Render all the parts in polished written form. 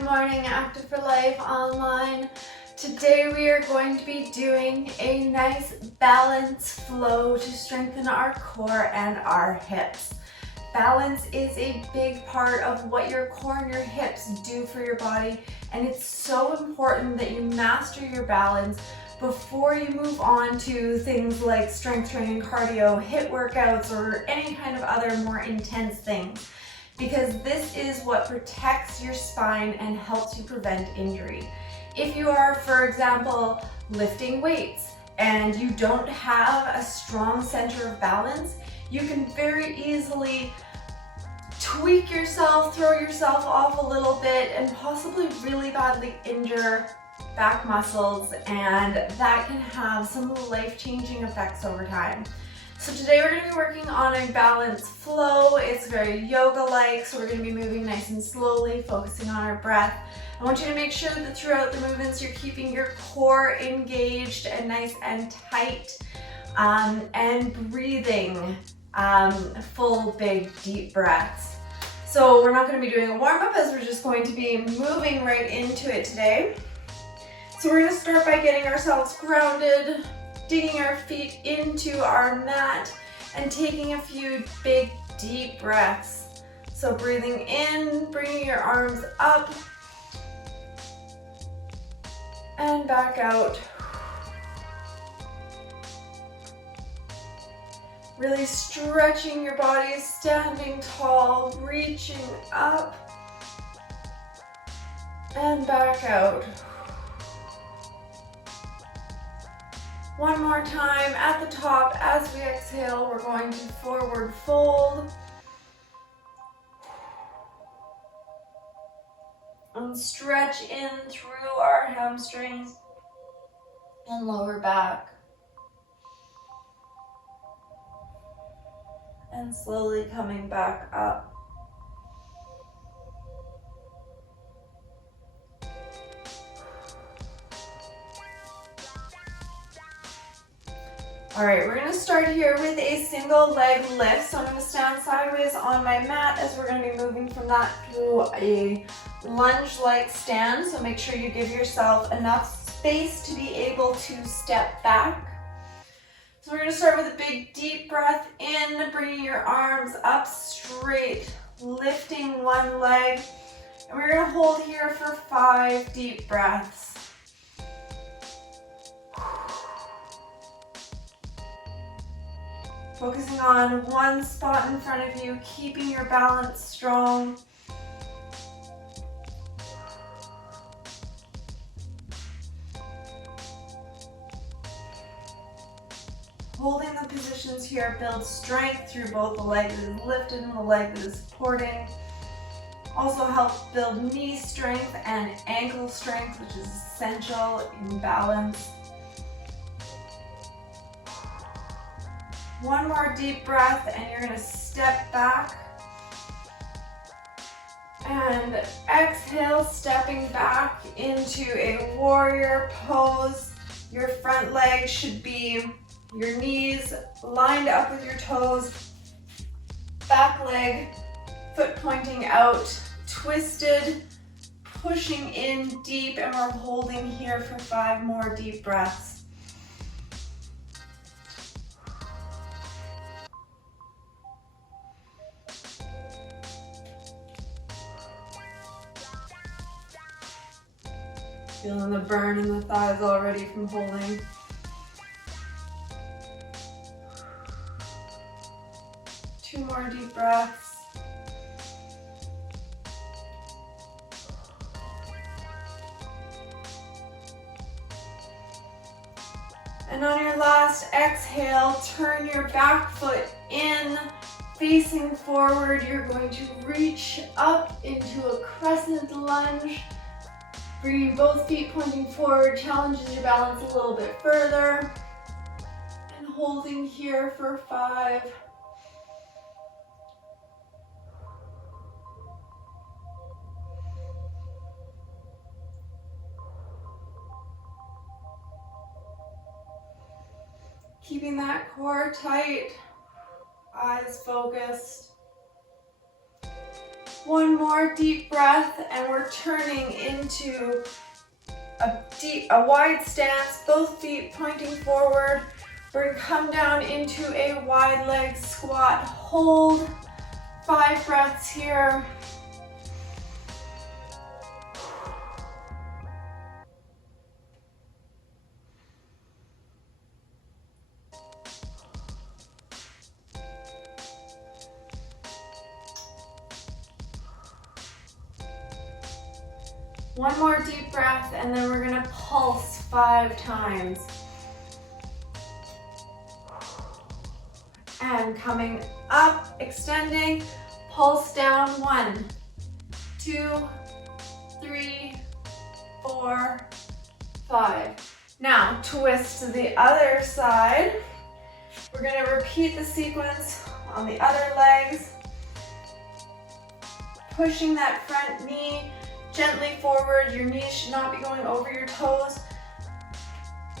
Good morning, Active for Life Online. Today we are going to be doing a nice balance flow to strengthen our core and our hips. Balance is a big part of what your core and your hips do for your body, and it's so important that you master your balance before you move on to things like strength training, cardio, HIIT workouts, or any kind of other more intense things. Because this is what protects your spine and helps you prevent injury. If you are, for example, lifting weights and you don't have a strong center of balance, you can very easily tweak yourself, throw yourself off a little bit, and possibly really badly injure back muscles, and that can have some life-changing effects over time. So today we're going to be working on a balance flow. It's very yoga-like, so we're going to be moving nice and slowly, focusing on our breath. I want you to make sure that throughout the movements you're keeping your core engaged and nice and tight, and breathing full, big, deep breaths. So we're not going to be doing a warm-up, as we're just going to be moving right into it today. So we're going to start by getting ourselves grounded, digging our feet into our mat, and taking a few big, deep breaths. So breathing in, bringing your arms up, and back out. Really stretching your body, standing tall, reaching up, and back out. One more time at the top. As we exhale, we're going to forward fold. And stretch in through our hamstrings and lower back. And slowly coming back up. All right, we're gonna start here with a single leg lift. So I'm gonna stand sideways on my mat as we're gonna be moving from that to a lunge-like stand. So make sure you give yourself enough space to be able to step back. So we're gonna start with a big deep breath in, bringing your arms up straight, lifting one leg. And we're gonna hold here for 5 deep breaths. Focusing on one spot in front of you, keeping your balance strong. Holding the positions here builds strength through both the leg that is lifted and the leg that is supporting. Also helps build knee strength and ankle strength, which is essential in balance. One more deep breath and you're gonna step back. And exhale, stepping back into a warrior pose. Your front leg should be your knees lined up with your toes. Back leg, foot pointing out, twisted, pushing in deep, and we're holding here for 5 more deep breaths. Feeling the burn in the thighs already from holding. Two more deep breaths. And on your last exhale, turn your back foot in, facing forward. You're going to reach up into a crescent lunge. Bringing both feet pointing forward challenges your balance a little bit further. And holding here for 5. Keeping that core tight, eyes focused. One more deep breath, and we're turning into a wide stance, both feet pointing forward. We're gonna come down into a wide leg squat. Hold 5 breaths here. One more deep breath, and then we're gonna pulse 5 times. And coming up, extending, pulse down. 1, 2, 3, 4, 5. Now, twist to the other side. We're gonna repeat the sequence on the other legs. Pushing that front knee gently forward. Your knees should not be going over your toes.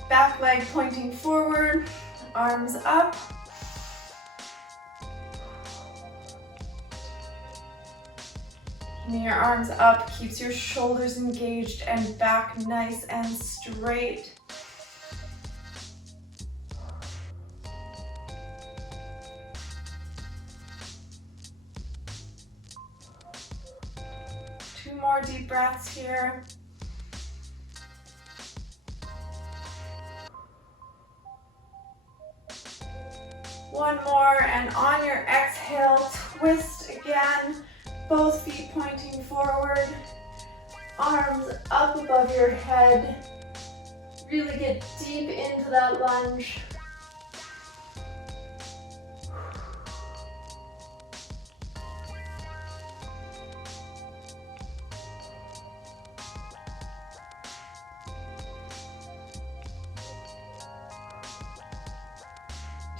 Back leg pointing forward, arms up. Keeping your arms up keeps your shoulders engaged and back nice and straight. Two more deep breaths here. One more, and on your exhale, twist again. Both feet pointing forward, arms up above your head. Really get deep into that lunge.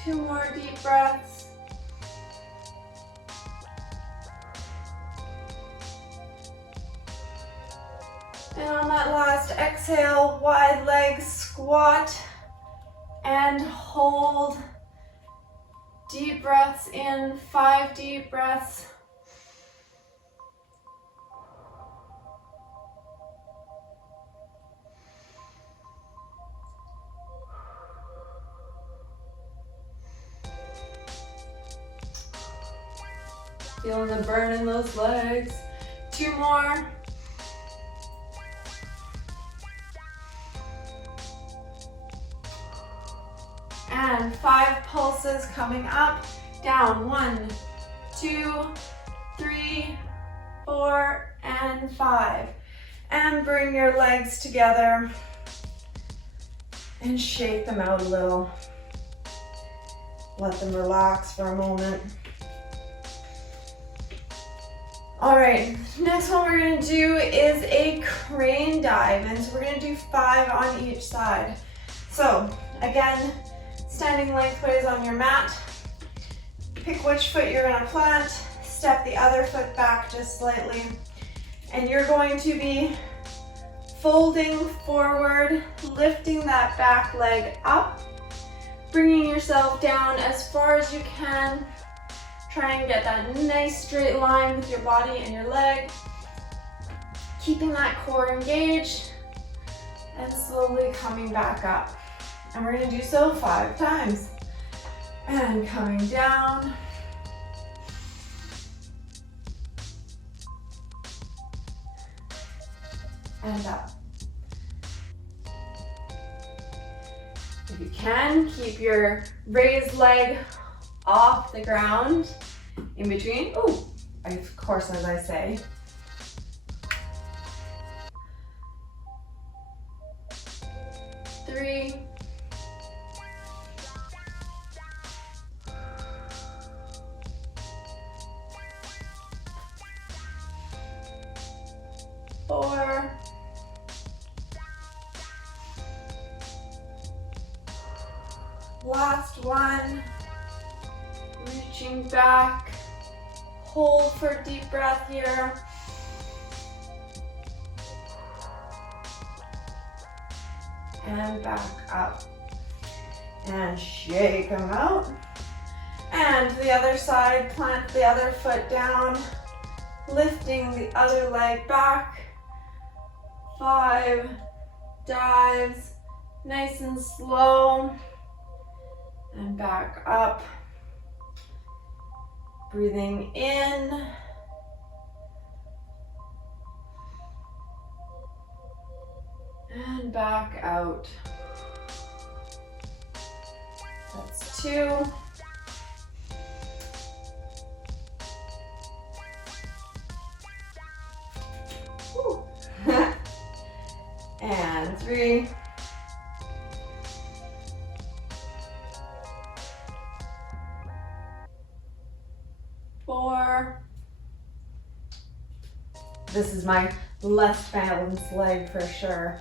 Two more deep breaths. And on that last exhale, wide leg squat and hold. Deep breaths in, 5 deep breaths. Feeling the burn in those legs. 2 more. And 5 pulses coming up, down. 1, 2, 3, 4, and 5. And bring your legs together and shake them out a little. Let them relax for a moment. All right, next one we're gonna do is a crane dive. And so we're gonna do 5 on each side. So again, standing lengthways on your mat. Pick which foot you're gonna plant. Step the other foot back just slightly. And you're going to be folding forward, lifting that back leg up, bringing yourself down as far as you can. Try and get that nice straight line with your body and your leg. Keeping that core engaged and slowly coming back up. And we're gonna do so 5 times. And coming down. And up. If you can, keep your raised leg off the ground in between. Oh, of course, as I say. Three. 4. Last one. Reaching back. Hold for a deep breath here. And back up. And shake them out. And to the other side, plant the other foot down. lifting the other leg back. 5 dives, nice and slow, and back up. Breathing in. And back out. That's 2. Woo. And 3. 4. This is my less balanced leg for sure.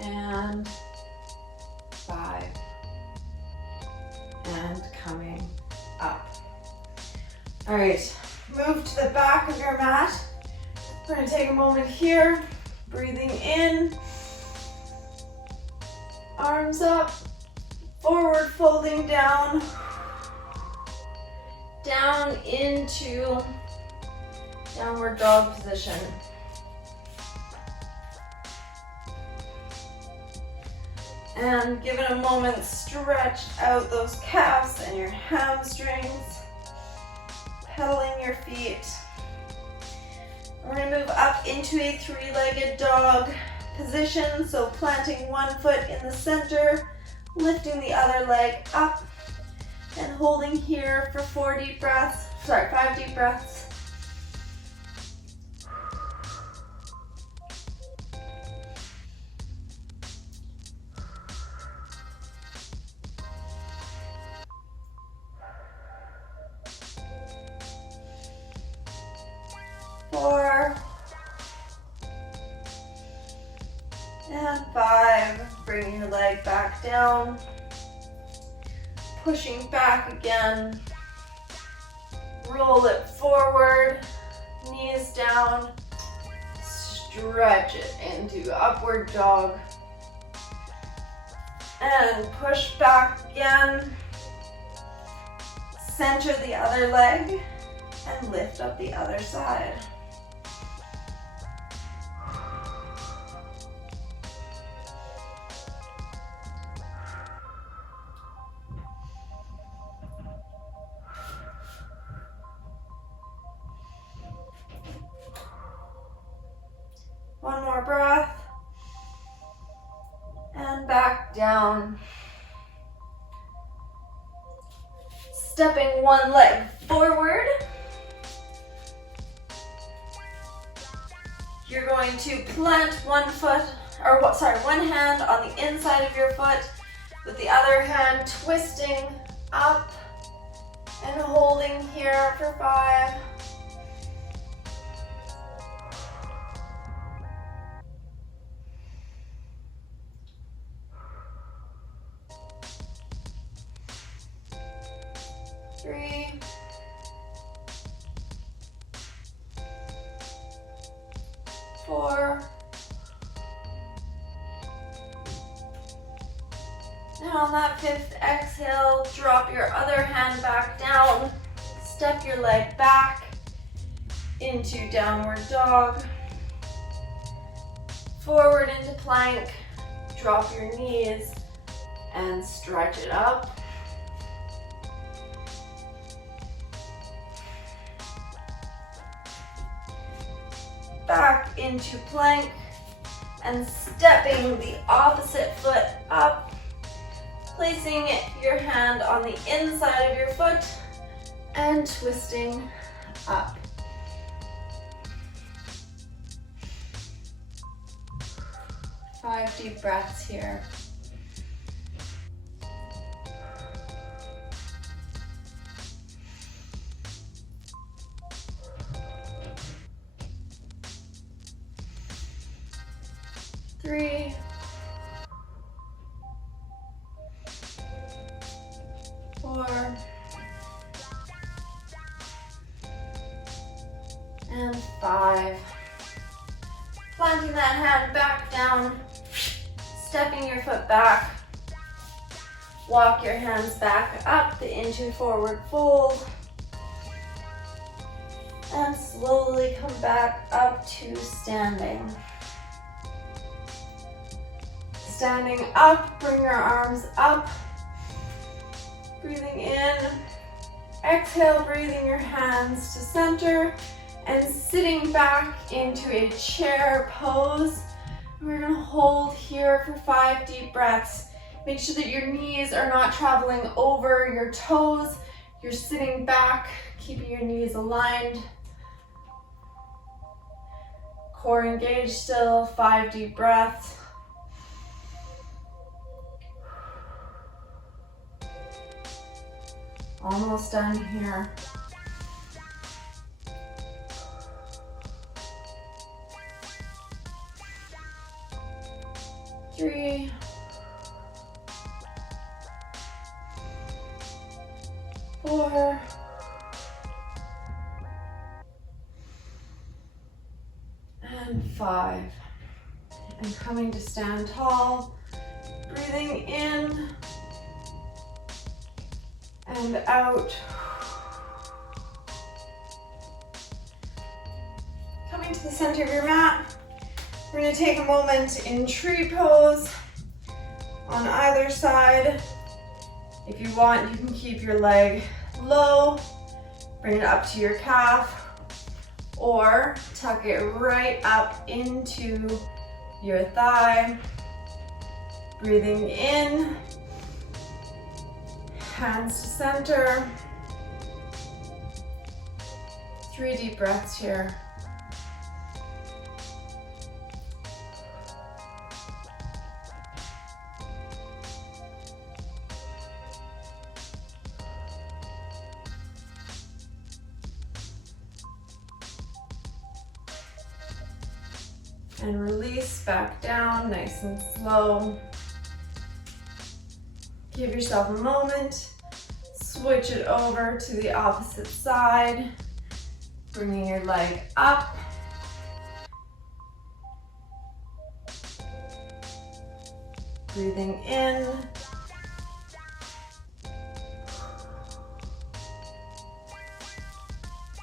And 5. And coming up. All right, move to the back of your mat. We're gonna take a moment here, breathing in, arms up, forward folding down, down into downward dog position. And give it a moment, stretch out those calves and your hamstrings, pedaling your feet. We're gonna move up into a 3-legged dog position. So planting one foot in the center, lifting the other leg up, and holding here for 5 deep breaths. 4 and 5. Bring your leg back down, pushing back again. Roll it forward, knees down, stretch it into upward dog, and push back again. Center the other leg and lift up the other side. One more breath. And back down. Stepping one leg forward. You're going to plant one hand on the inside of your foot, with the other hand twisting up and holding here for 5. 3. 4. And on that 5th exhale, drop your other hand back down. Step your leg back into downward dog. Forward into plank. Drop your knees and stretch it up. Back into plank and stepping the opposite foot up, placing your hand on the inside of your foot and twisting up. Five deep breaths here. Three, 4, and 5. Planting that hand back down, stepping your foot back, Walk your hands back up into forward fold. And slowly come back up to standing. Standing up, bring your arms up. Breathing in. Exhale, breathing your hands to center. And sitting back into a chair pose. We're gonna hold here for 5 deep breaths. Make sure that your knees are not traveling over your toes. You're sitting back, keeping your knees aligned. Core engaged still, 5 deep breaths. Almost done here. 3, 4, and 5. And coming to stand tall, breathing in and out. Coming to the center of your mat. We're going to take a moment in tree pose on either side. If you want, you can keep your leg low, bring it up to your calf, or tuck it right up into your thigh. Breathing in, hands to center. 3 deep breaths here. And release back down, nice and slow. Give yourself a moment. Switch it over to the opposite side. Bringing your leg up. Breathing in.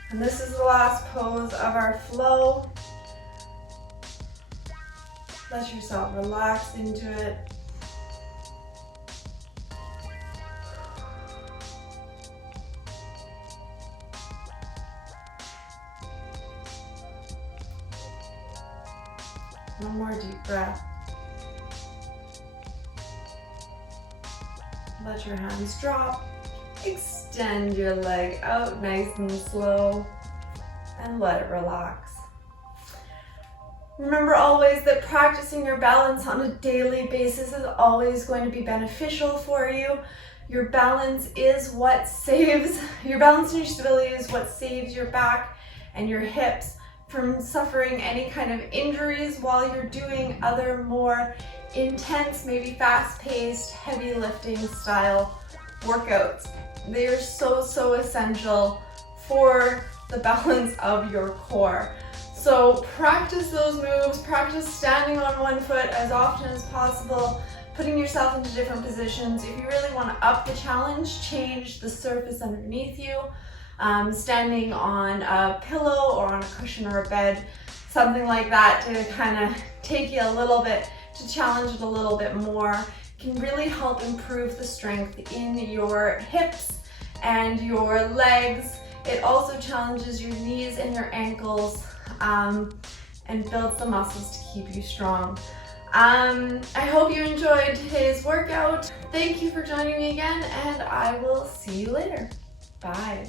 And this is the last pose of our flow. Let yourself relax into it. One more deep breath. Let your hands drop. Extend your leg out nice and slow and let it relax. Remember always that practicing your balance on a daily basis is always going to be beneficial for you. Your balance and your stability is what saves your back and your hips from suffering any kind of injuries while you're doing other more intense, maybe fast-paced, heavy lifting style workouts. They are so essential for the balance of your core. So practice those moves, practice standing on one foot as often as possible, putting yourself into different positions. If you really want to up the challenge, change the surface underneath you, standing on a pillow or on a cushion or a bed, something like that to kind of take you a little bit, to challenge it a little bit more, can really help improve the strength in your hips and your legs. It also challenges your knees and your ankles, and builds the muscles to keep you strong. I hope you enjoyed today's workout. Thank you for joining me again, and I will see you later. Bye.